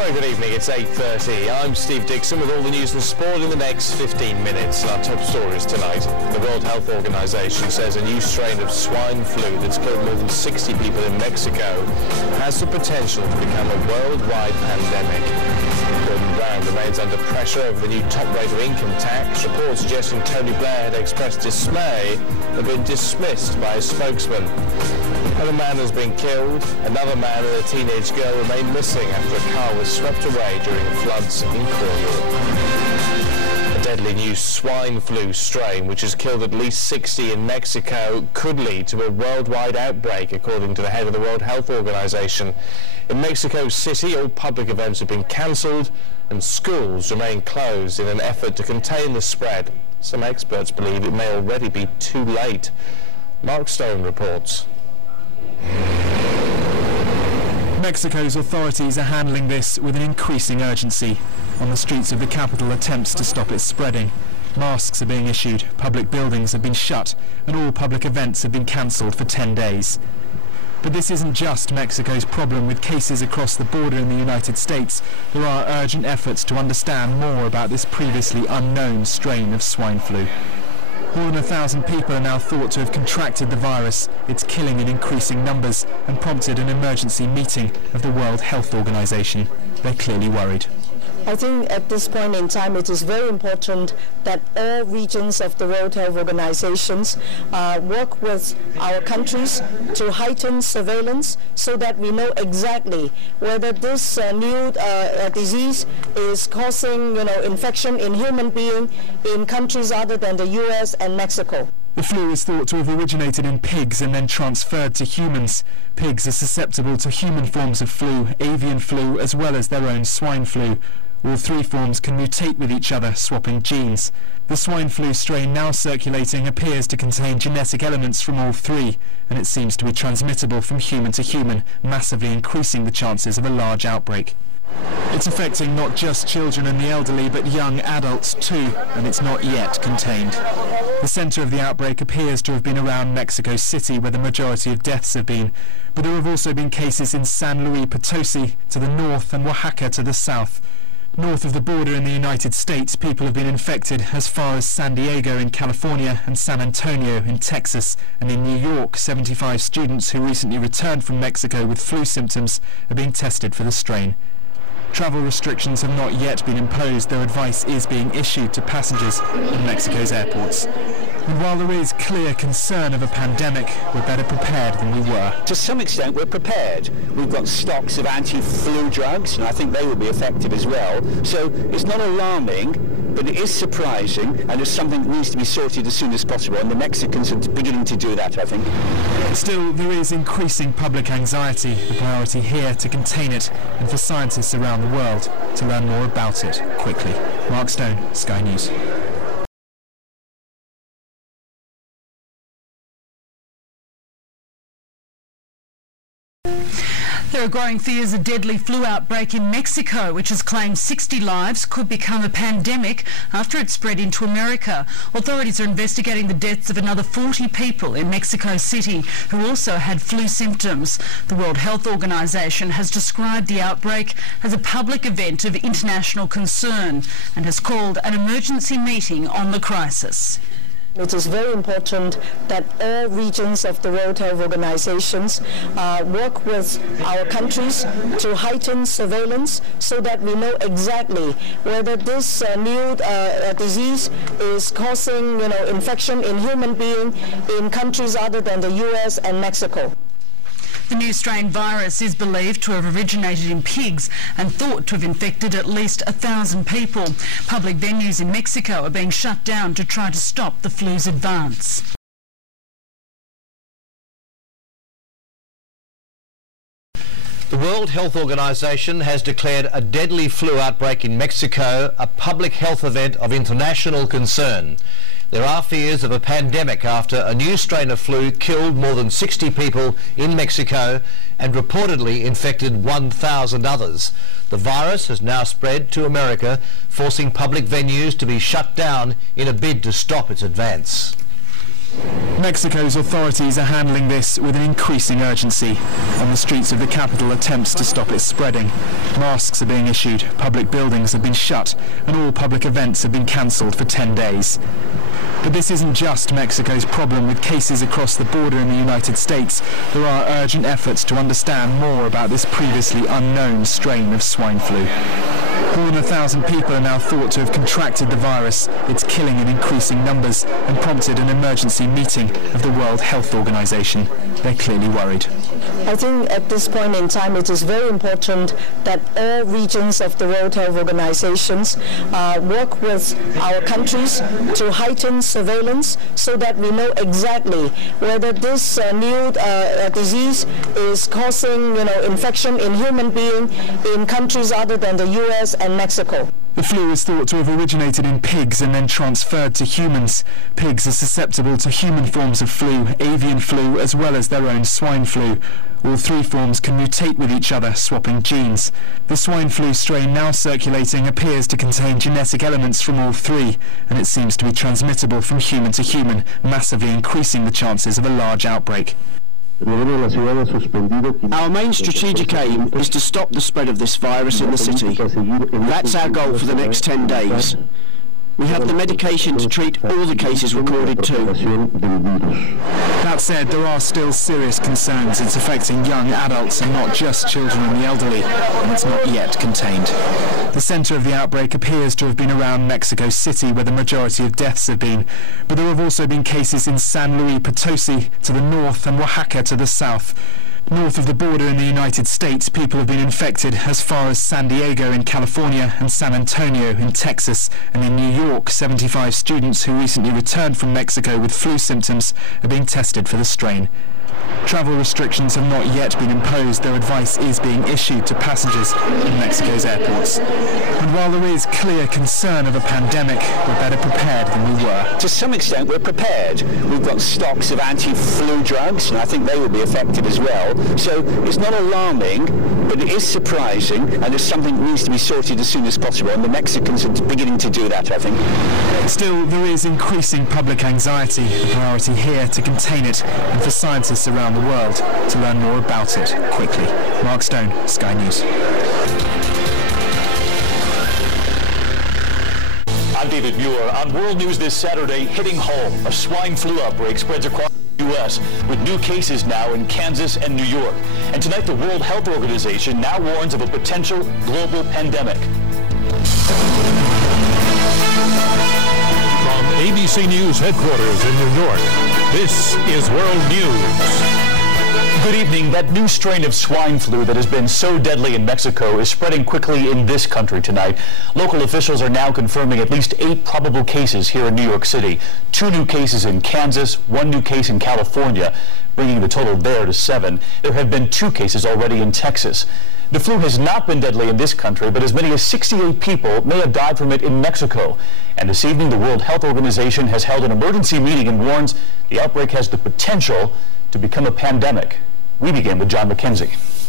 Very good evening, it's 8:30. I'm Steve Dixon with all the news and sport in the next 15 minutes. Our top stories tonight. The World Health Organization says a new strain of swine flu that's killed more than 60 people in Mexico has the potential to become a worldwide pandemic. Gordon Brown remains under pressure over the new top rate of income tax. Reports suggesting Tony Blair had expressed dismay have been dismissed by his spokesman. Another man has been killed. Another man and a teenage girl remain missing after a car was swept away during floods in Cornwall. A deadly new swine flu strain, which has killed at least 60 in Mexico, could lead to a worldwide outbreak, according to the head of the World Health Organization. In Mexico City, all public events have been cancelled and schools remain closed in an effort to contain the spread. Some experts believe it may already be too late. Mark Stone reports. Mexico's authorities are handling this with an increasing urgency. On the streets of the capital, attempts to stop it spreading. Masks are being issued, public buildings have been shut, and all public events have been cancelled for 10 days. But this isn't just Mexico's problem. With cases across the border in the United States, there are urgent efforts to understand more about this previously unknown strain of swine flu. More than 1,000 people are now thought to have contracted the virus. It's killing in increasing numbers and prompted an emergency meeting of the World Health Organization. They're clearly worried. I think at this point in time it is very important that all regions of the World Health Organizations work with our countries to heighten surveillance so that we know exactly whether this new disease is causing infection in human beings in countries other than the US and Mexico. The flu is thought to have originated in pigs and then transferred to humans. Pigs are susceptible to human forms of flu, avian flu, as well as their own swine flu. All three forms can mutate with each other, swapping genes. The swine flu strain now circulating appears to contain genetic elements from all three, and it seems to be transmittable from human to human, massively increasing the chances of a large outbreak. It's affecting not just children and the elderly, but young adults too, and it's not yet contained. The centre of the outbreak appears to have been around Mexico City, where the majority of deaths have been, but there have also been cases in San Luis Potosi to the north and Oaxaca to the south. North of the border in the United States, people have been infected as far as San Diego in California and San Antonio in Texas. And in New York, 75 students who recently returned from Mexico with flu symptoms are being tested for the strain. Travel restrictions have not yet been imposed, though advice is being issued to passengers in Mexico's airports. And while there is clear concern of a pandemic, we're better prepared than we were. To some extent, we're prepared. We've got stocks of anti-flu drugs, and I think they will be effective as well. So it's not alarming, but it is surprising, and it's something that needs to be sorted as soon as possible, and the Mexicans are beginning to do that, I think. Still, there is increasing public anxiety. The priority here to contain it, and for scientists around the world to learn more about it quickly. Mark Stone, Sky News. There are growing fears a deadly flu outbreak in Mexico, which has claimed 60 lives, could become a pandemic after it spread into America. Authorities are investigating the deaths of another 40 people in Mexico City who also had flu symptoms. The World Health Organization has described the outbreak as a public event of international concern and has called an emergency meeting on the crisis. It is very important that all regions of the World Health Organizations work with our countries to heighten surveillance so that we know exactly whether this new disease is causing infection in human beings in countries other than the US and Mexico. The new strain virus is believed to have originated in pigs and thought to have infected at least 1,000 people. Public venues in Mexico are being shut down to try to stop the flu's advance. The World Health Organization has declared a deadly flu outbreak in Mexico a public health event of international concern. There are fears of a pandemic after a new strain of flu killed more than 60 people in Mexico and reportedly infected 1,000 others. The virus has now spread to America, forcing public venues to be shut down in a bid to stop its advance. Mexico's authorities are handling this with an increasing urgency. On the streets of the capital, attempts to stop it spreading. Masks are being issued, public buildings have been shut, and all public events have been cancelled for 10 days. But this isn't just Mexico's problem. With cases across the border in the United States, there are urgent efforts to understand more about this previously unknown strain of swine flu. More than 1,000 people are now thought to have contracted the virus. It's killing in increasing numbers and prompted an emergency meeting of the World Health Organization. They're clearly worried. I think at this point in time it is very important that all regions of the World Health Organizations work with our countries to heighten surveillance so that we know exactly whether this new disease is causing infection in human beings in countries other than the US and Mexico. The flu is thought to have originated in pigs and then transferred to humans. Pigs are susceptible to human forms of flu, avian flu, as well as their own swine flu. All three forms can mutate with each other, swapping genes. The swine flu strain now circulating appears to contain genetic elements from all three, and it seems to be transmittable from human to human, massively increasing the chances of a large outbreak. Our main strategic aim is to stop the spread of this virus in the city. That's our goal for the next 10 days. We have the medication to treat all the cases recorded too. That said, there are still serious concerns. It's affecting young adults and not just children and the elderly, and it's not yet contained. The centre of the outbreak appears to have been around Mexico City, where the majority of deaths have been, but there have also been cases in San Luis Potosi to the north and Oaxaca to the south. North of the border in the United States, people have been infected as far as San Diego in California and San Antonio in Texas. And in New York, 75 students who recently returned from Mexico with flu symptoms are being tested for the strain. Travel restrictions have not yet been imposed, though advice is being issued to passengers in Mexico's airports. And while there is clear concern of a pandemic, we're better prepared than we were. To some extent, we're prepared. We've got stocks of anti-flu drugs, and I think they will be effective as well. So it's not alarming, but it is surprising, and it's something that needs to be sorted as soon as possible, and the Mexicans are beginning to do that, I think. Still, there is increasing public anxiety. The priority here to contain it, and for scientists around the world to learn more about it quickly. Mark Stone, Sky News. I'm David Muir. On World News this Saturday, hitting home, a swine flu outbreak spreads across the U.S. with new cases now in Kansas and New York. And tonight, the World Health Organization now warns of a potential global pandemic. From ABC News headquarters in New York, this is World News. Good evening. That new strain of swine flu that has been so deadly in Mexico is spreading quickly in this country tonight. Local officials are now confirming at least 8 probable cases here in New York City. 2 new cases in Kansas, 1 new case in California, bringing the total there to 7. There have been 2 cases already in Texas. The flu has not been deadly in this country, but as many as 68 people may have died from it in Mexico. And this evening, the World Health Organization has held an emergency meeting and warns the outbreak has the potential to become a pandemic. We begin with John McKenzie.